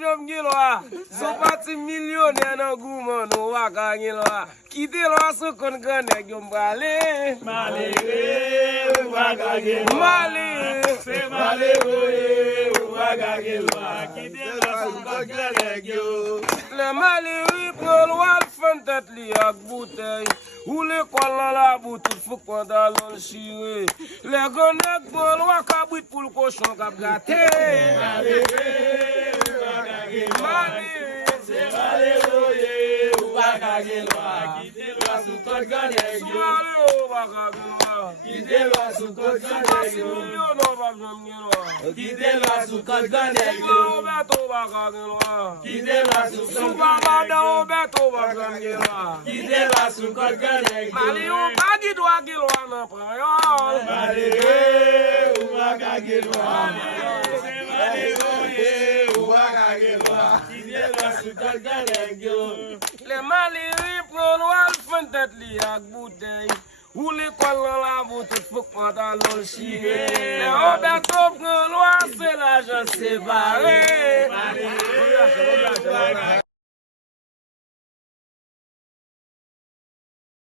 jom gilwa. Son parti millionnaire dans gourmand no wa ka gilwa. Quitter lo so kon gane jom balé. Malheureux, wa ka gilwa. Malé, c'est malheureux, wa ka gilwa. Quitter lo so kon gane yo. le malheureux prend loi fan tête li ak bouteille. Ou l'école dans la boutique faut qu'on dans le chiré. Les gonnecs prend loi cabrit pour le cochon cap gâté. C'est malheureux, wa ka gilwa. Quitter lo so kon gane yo. Quitter lo so kon gane yo. Quitter lo so kon gane yo. Quitter lo so kon gane yo. Quitter lo so kon gane yo. Malheureux, wa ka gilwa. C'est malheureux, wa ka gilwa. Quitter lo so kon gane yo. Les malheureux prennent loi fan tête li ak bouteille. Ou l'école dans la boutique faut qu'on dans le chiré. Les Roberto prend loi c'est l'argent séparé. Malheureux, wa ka